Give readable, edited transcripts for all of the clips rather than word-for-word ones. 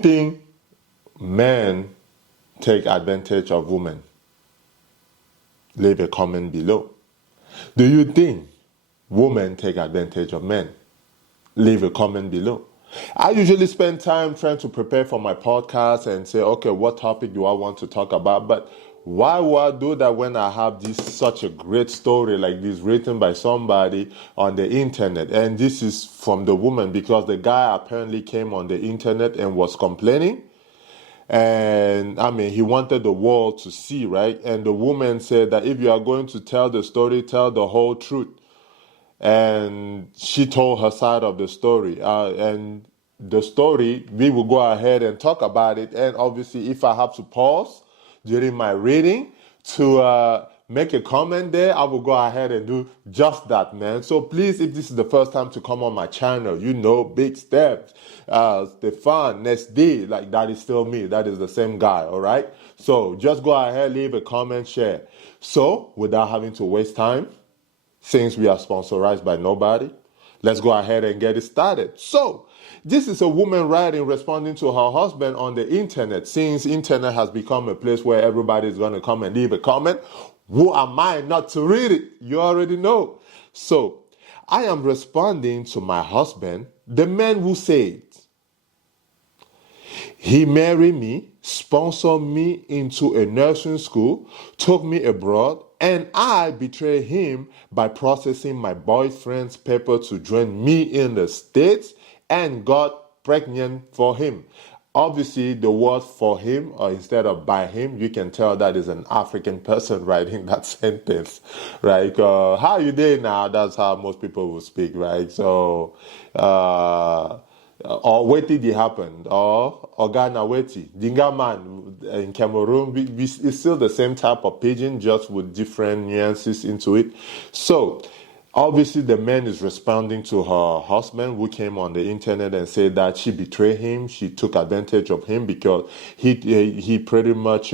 think men take advantage of women? Leave a comment below. Do you think women take advantage of men? Leave a comment below. I usually spend time trying to prepare for my podcast and say, okay, what topic do I want to talk about? But why would I do that when I have such a great story like this written by somebody on the internet? And this is from the woman, because the guy apparently came on the internet and was complaining. And I mean, he wanted the world to see, right? And the woman said that if you are going to tell the story, tell the whole truth. And she told her side of the story. And the story, we will go ahead and talk about it. And obviously, if I have to pause during my reading to make a comment there, I will go ahead and do just that, man. So please, if this is the first time to come on my channel, Big Steps, Stefan, Next D, like that is still me. That is the same guy, all right? So just go ahead, leave a comment, share. So without having to waste time, since we are sponsored by nobody, let's go ahead and get it started. So, this is a woman writing, responding to her husband on the internet. Since internet has become a place where everybody is going to come and leave a comment, who am I not to read it? You already know. So, I am responding to my husband, the man who said, he married me, sponsored me into a nursing school, took me abroad, and I betrayed him by processing my boyfriend's paper to join me in the States and got pregnant for him. Obviously, the word for him, or instead of by him, you can tell that is an African person writing that sentence, right? How you doing now? That's how most people will speak, right? So, or what did it happen? Or Ghana weti. Dingaman in Cameroon, it's still the same type of pidgin, just with different nuances into it. So, obviously, the man is responding to her husband who came on the internet and said that she betrayed him. She took advantage of him because he pretty much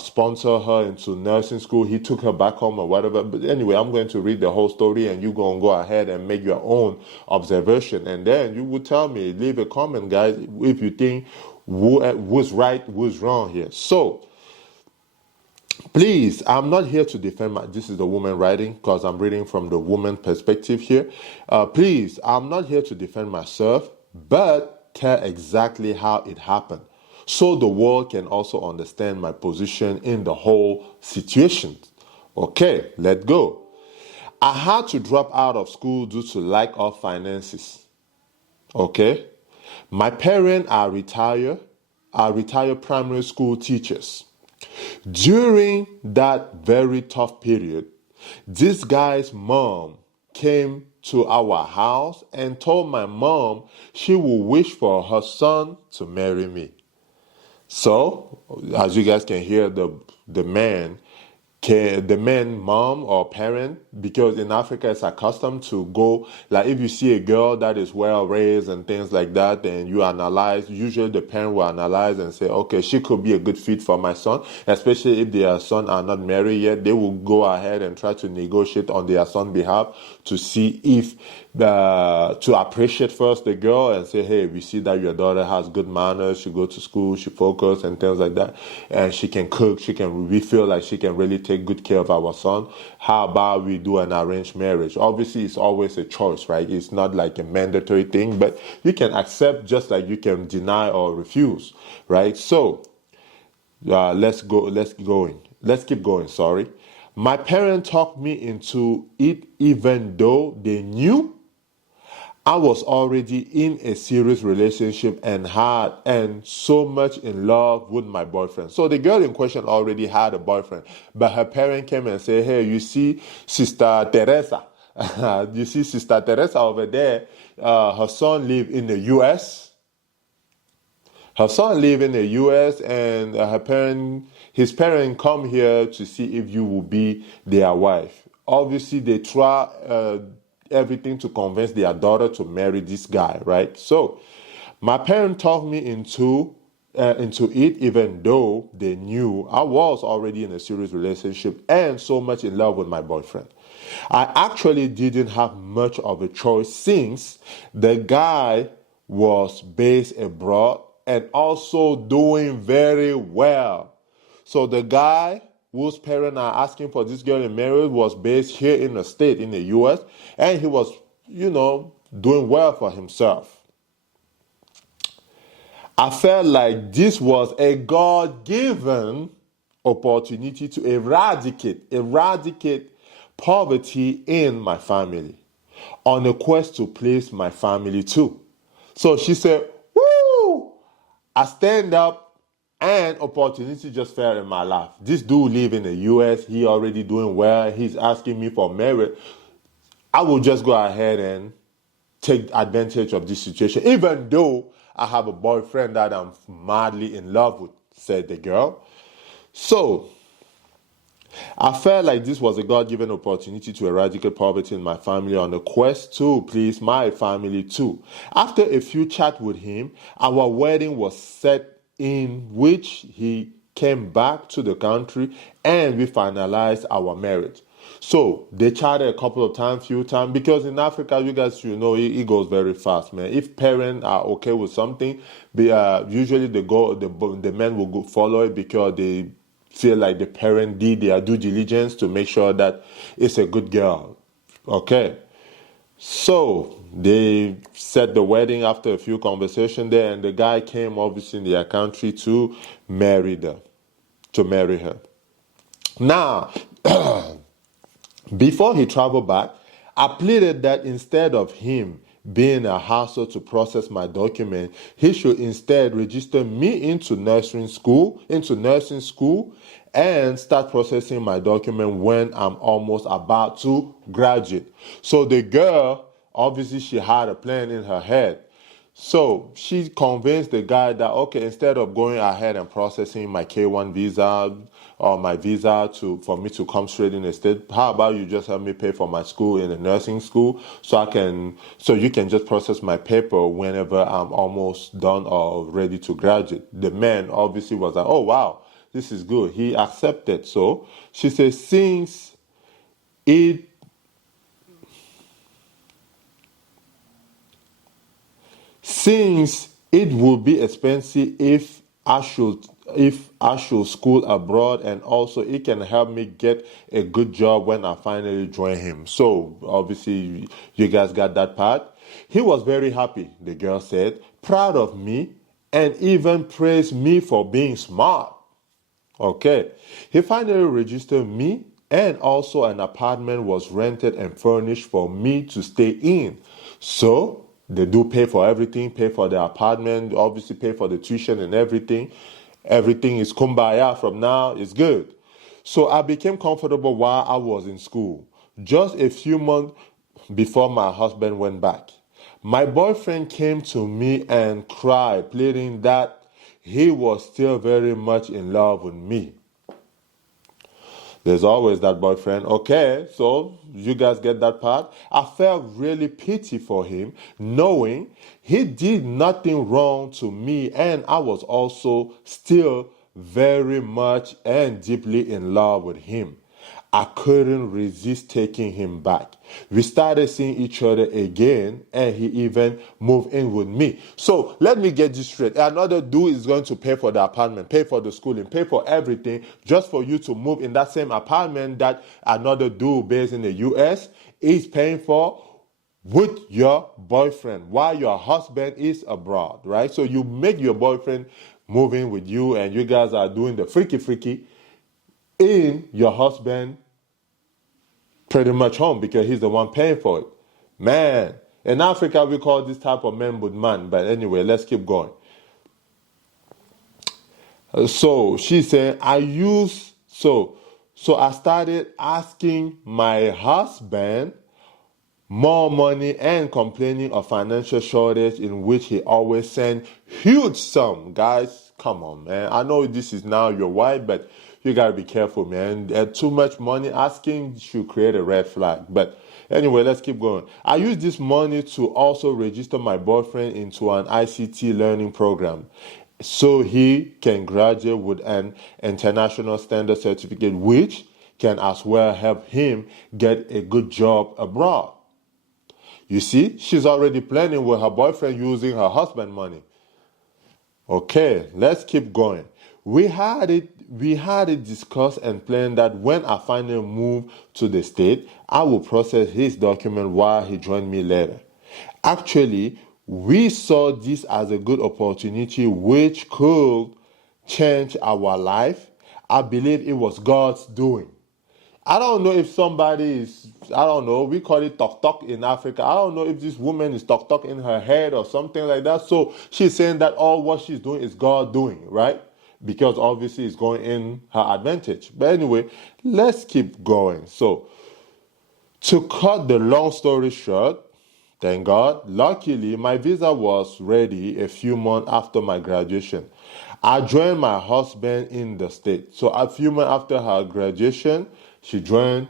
sponsored her into nursing school. He took her back home or whatever. But anyway, I'm going to read the whole story and you're going to go ahead and make your own observation. And then you will tell me, leave a comment, guys, if you think who's right, who's wrong here. So, please, I'm not here to defend this is the woman writing because I'm reading from the woman perspective here. Please, I'm not here to defend myself, but tell exactly how it happened, so the world can also understand my position in the whole situation. Okay, let's go. I had to drop out of school due to lack of finances. Okay, my parents are retired primary school teachers. During that very tough period, this guy's mom came to our house and told my mom she would wish for her son to marry me. So, as you guys can hear, the man, mom or parent, because in Africa it's accustomed to go, like if you see a girl that is well raised and things like that, then you analyze, usually the parent will analyze and say, okay, she could be a good fit for my son, especially if their son are not married yet. They will go ahead and try to negotiate on their son's behalf to see if, to appreciate first the girl and say, hey, we see that your daughter has good manners, she go to school, she focus and things like that, and she can cook, we feel like she can really take good care of our son. How about we do an arranged marriage? Obviously, it's always a choice, right? It's not like a mandatory thing, but you can accept just like you can deny or refuse, right? So, let's keep going, sorry. My parents talked me into it even though they knew I was already in a serious relationship and so much in love with my boyfriend. So the girl in question already had a boyfriend, but her parent came and said, hey, you see Sister Teresa? You see Sister Teresa over there? Her son live in the U.S. Her son live in the U.S. and his parent come here to see if you will be their wife. Obviously, they try everything to convince their daughter to marry this guy, right? So, my parents talked me into it, even though they knew I was already in a serious relationship and so much in love with my boyfriend. I actually didn't have much of a choice since the guy was based abroad and also doing very well. So the guy whose parents are asking for this girl in marriage was based here in the state, in the US, and he was, doing well for himself. I felt like this was a God-given opportunity to eradicate poverty in my family, on a quest to please my family too. So she said, woo! I stand up and opportunity just fell in my lap. This dude live in the US, he already doing well, he's asking me for marriage. I will just go ahead and take advantage of this situation, even though I have a boyfriend that I'm madly in love with, said the girl. So, I felt like this was a God-given opportunity to eradicate poverty in my family, on a quest to please my family too. After a few chats with him, our wedding was set, in which he came back to the country and we finalized our marriage. So they chatted a couple of times, few times, because in Africa, you guys, it goes very fast, man. If parents are okay with something, usually the men will go follow it because they feel like the parent did their due diligence to make sure that it's a good girl. Okay. So they set the wedding after a few conversations there, and the guy came obviously in their country to marry her. Now, before he traveled back, I pleaded that instead of him being a hassle to process my document, he should instead register me into nursing school, and start processing my document when I'm almost about to graduate. So the girl, obviously she had a plan in her head. So she convinced the guy that, okay, instead of going ahead and processing my K1 visa or my visa for me to come straight in the state, how about you just help me pay for my school in the nursing school so you can just process my paper whenever I'm almost done or ready to graduate. The man obviously was like, oh wow, this is good. He accepted. So she said, since it would be expensive if I should school abroad, and also it can help me get a good job when I finally join him. So obviously you guys got that part. He was very happy, the girl said, proud of me, and even praised me for being smart. Okay. He finally registered me, and also an apartment was rented and furnished for me to stay in. So they do pay for everything, pay for the apartment, obviously pay for the tuition and everything. Everything is kumbaya from now, it's good. So I became comfortable while I was in school, just a few months before my husband went back. My boyfriend came to me and cried, pleading that he was still very much in love with me. There's always that boyfriend. Okay, so you guys get that part. I felt really pity for him, knowing he did nothing wrong to me, and I was also still very much and deeply in love with him. I couldn't resist taking him back. We started seeing each other again, and he even moved in with me. So let me get this straight. Another dude is going to pay for the apartment, pay for the schooling, pay for everything, just for you to move in that same apartment that another dude based in the US is paying for with your boyfriend while your husband is abroad, right? So you make your boyfriend move in with you, and you guys are doing the freaky in your husband pretty much home because he's the one paying for it. Man, in Africa we call this type of man with man. But anyway, let's keep going. So she said, so I started asking my husband more money and complaining of financial shortage, in which he always sent huge sum. Guys, come on, man. I know this is now your wife, but you gotta be careful, man. Too much money asking should create a red flag. But anyway, let's keep going. I used this money to also register my boyfriend into an ICT learning program, so he can graduate with an international standard certificate, which can as well help him get a good job abroad. You see, she's already planning with her boyfriend using her husband's money. Okay, let's keep going. We had it discussed and planned that when I finally move to the state, I will process his document while he joined me later. Actually, we saw this as a good opportunity which could change our life. I believe it was God's doing. I don't know if somebody is, I don't know, we call it tok tok in Africa. I don't know if this woman is tok tok in her head or something like that. So she's saying that all what she's doing is God doing, right? Because obviously it's going in her advantage. But anyway, let's keep going. So to cut the long story short, thank God, luckily my visa was ready a few months after my graduation. I joined my husband in the state. So a few months after her graduation, she joined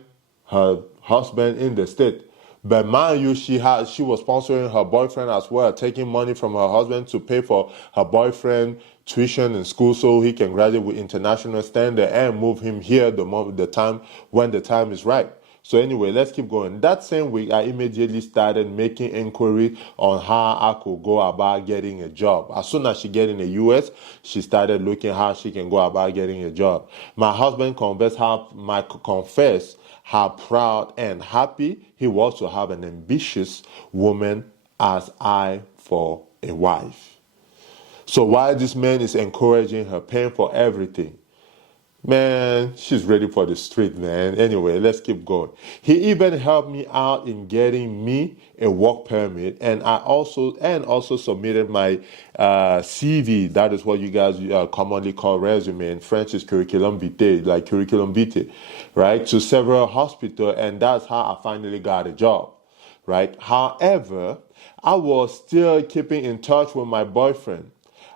her husband in the state. But mind you, she was sponsoring her boyfriend as well, taking money from her husband to pay for her boyfriend tuition in school so he can graduate with international standard and move him here when the time is right. So anyway, let's keep going. That same week, I immediately started making inquiry on how I could go about getting a job. As soon as she get in the U.S., she started looking how she can go about getting a job. My husband confessed how proud and happy he was to have an ambitious woman as I for a wife. So while this man is encouraging her, paying for everything, man, she's ready for the street, man. Anyway, let's keep going. He even helped me out in getting me a work permit, and I also submitted my CV. That is what you guys commonly call resume. In French is curriculum vitae, like curriculum vitae, right? To several hospitals, and that's how I finally got a job, right? However, I was still keeping in touch with my boyfriend.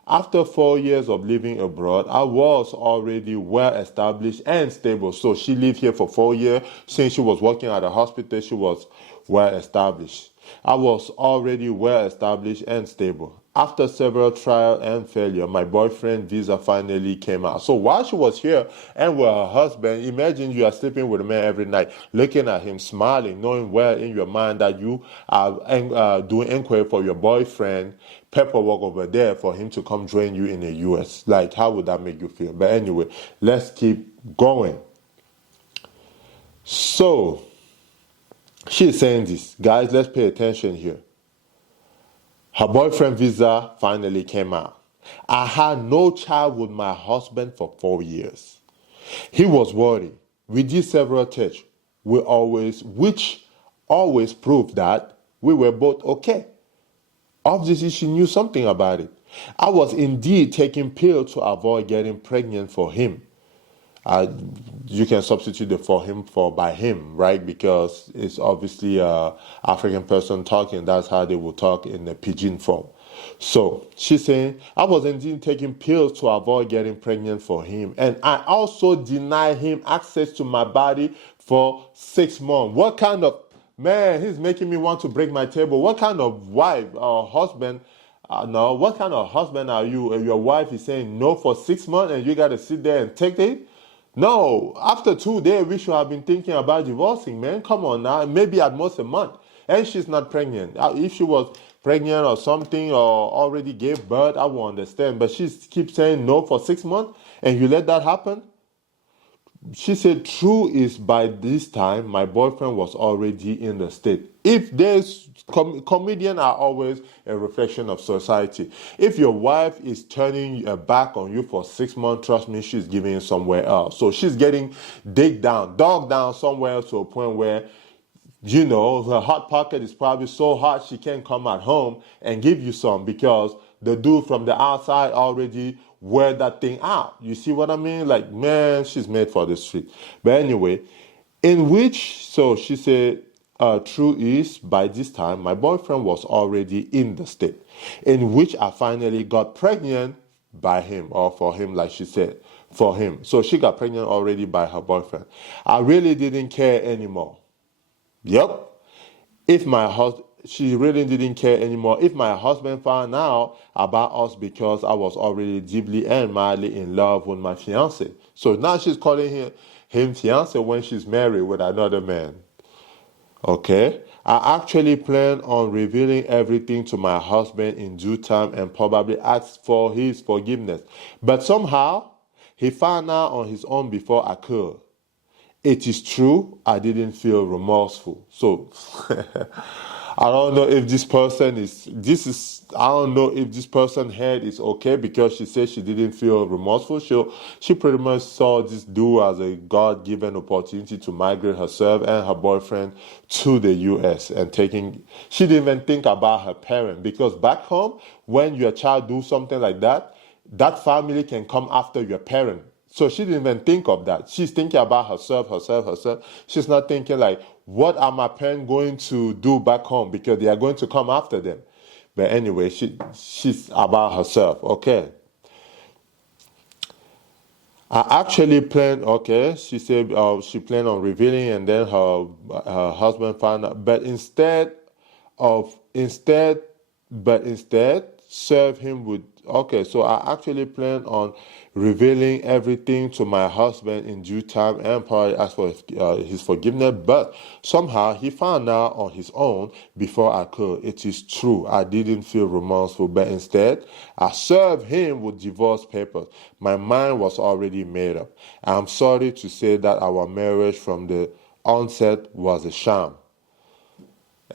After 4 years of living abroad, I was already well established and stable. So she lived here for 4 years. Since she was working at a hospital, she was well established. I was already well established and stable. After several trial and failure, my boyfriend visa finally came out. So while she was here and with her husband, imagine you are sleeping with a man every night, looking at him, smiling, knowing well in your mind that you are doing inquiry for your boyfriend, paperwork over there for him to come join you in the U.S. Like, how would that make you feel? But anyway, let's keep going. So, she's saying this. Guys, let's pay attention here. Her boyfriend visa finally came out. I had no child with my husband for 4 years. He was worried. We did several tests, which always proved that we were both okay. Obviously, she knew something about it. I was indeed taking pills to avoid getting pregnant for him. You can substitute the for him for by him, right? Because it's obviously a African person talking. That's how they will talk in the pidgin form. So she's saying, I was indeed taking pills to avoid getting pregnant for him. And I also denied him access to my body for 6 months. What kind of, man, he's making me want to break my table. What kind of wife or husband? No, what kind of husband are you? Your wife is saying no for 6 months and you got to sit there and take it? No, after 2 days, we should have been thinking about divorcing, man. Come on now, maybe at most a month. And she's not pregnant. If she was pregnant or something or already gave birth, I will understand. But she keeps saying no for 6 months and you let that happen? She said, true is by this time, my boyfriend was already in the state. If there's, comedians are always a reflection of society. If your wife is turning her back on you for 6 months, trust me, she's giving you somewhere else. So she's getting dogged down somewhere else to a point where, you know, her hot pocket is probably so hot she can't come at home and give you some because the dude from the outside already wear that thing out. You see what I mean? Like, man, she's made for the street. But anyway, so she said, true is, by this time, my boyfriend was already in the state, in which I finally got pregnant by him, or for him, like she said, for him. So she got pregnant already by her boyfriend. I really didn't care anymore. Yep. She really didn't care anymore if my husband found out about us because I was already deeply and madly in love with my fiance. So now she's calling him fiance when she's married with another man. Okay. I actually plan on revealing everything to my husband in due time and probably ask for his forgiveness. But somehow, he found out on his own before I could. It is true, I didn't feel remorseful. So, I don't know if I don't know if this person's head is okay because she said she didn't feel remorseful. She pretty much saw this dude as a God-given opportunity to migrate herself and her boyfriend to the US and she didn't even think about her parent because back home, when your child do something like that, that family can come after your parent. So she didn't even think of that. She's thinking about herself. She's not thinking like, what are my parents going to do back home because they are going to come after them. But anyway, she's about herself. Okay. I actually planned, okay, she said she planned on revealing and then her husband found out. Of, instead, instead, serve him with, okay, so I actually plan on revealing everything to my husband in due time and probably ask for his forgiveness, but somehow he found out on his own before I could. It is true, I didn't feel remorseful, but instead, I served him with divorce papers. My mind was already made up. I'm sorry to say that our marriage from the onset was a sham.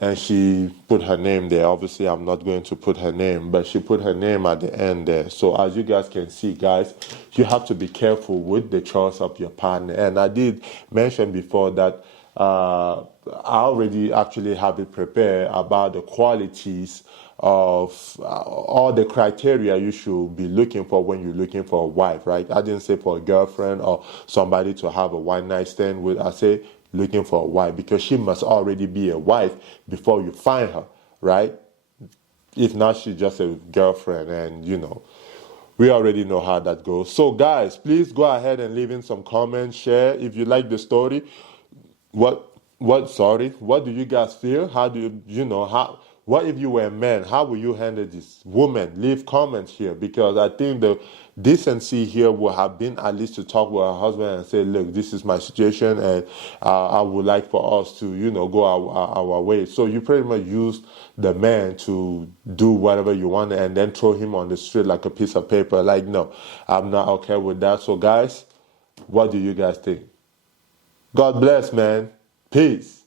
And she put her name there. Obviously, I'm not going to put her name, but she put her name at the end there. So as you guys can see, guys, you have to be careful with the choice of your partner. And I did mention before that I already actually have it prepared about the qualities of all the criteria you should be looking for when you're looking for a wife, right? I didn't say for a girlfriend or somebody to have a one night stand with. I say looking for a wife because she must already be a wife before you find her, right? If not, she's just a girlfriend, and we already know how that goes. So guys, please go ahead and leave in some comments, share if you like the story. What do you guys feel? How do what if you were a man? How will you handle this? Woman, leave comments here because I think the decency here would have been at least to talk with her husband and say, look, this is my situation and I would like for us to, go our way. So you pretty much used the man to do whatever you want and then throw him on the street like a piece of paper. Like, no, I'm not okay with that. So guys, what do you guys think? God bless, man. Peace.